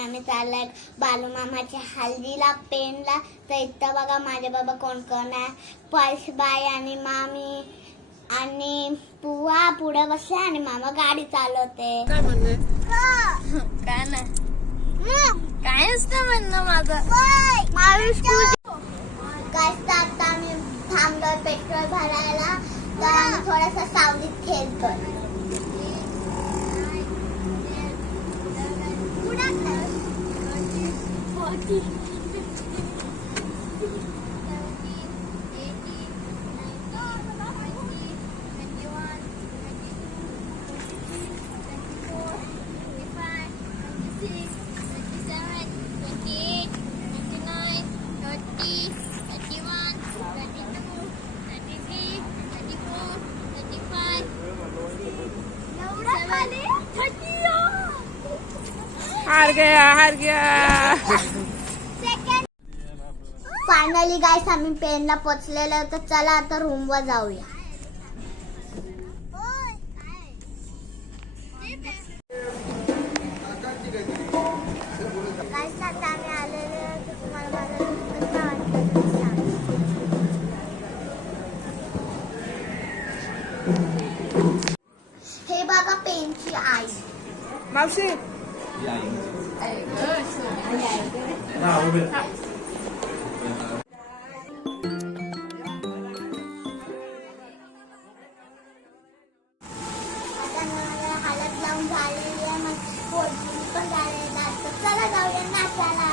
आम्ही चाललाय बालूमामाच्या हल्दीला पेनला. तर इथं बघा माझे बाबा कोण कोण आहे. पल्सबाई आणि मामी आणि पुवा पुढे बसले आणि मामा गाडी चालवते. काय म्हणणे काय नाही काय असतं म्हणणं माझं. काय आता आम्ही थांबलोय पेट्रोल भरायला. तर आम्ही थोडासा सावलीत खेळतोय. हार गया फायनली गाइस आम्ही पेनला पोचलेलो होतो. चला आता रूमवर जाऊया. गाइस आता आम्ही आलेलो होतो. तुम्हाला माझं रूम कसं वाटलं सांगा. हे बघा पेनची आई. मावशी हालत लावून झालेली आहे. मग पोटगी पण झालेला आहे. चला जाऊया नाचायला.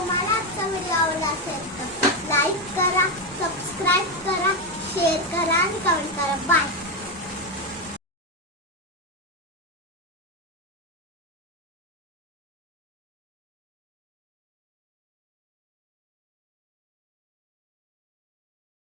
तुम्हाला आजचा व्हिडिओ आवडला असेल तर लाईक करा, सबस्क्राईब करा, शेअर करा आणि कमेंट करा. बाय.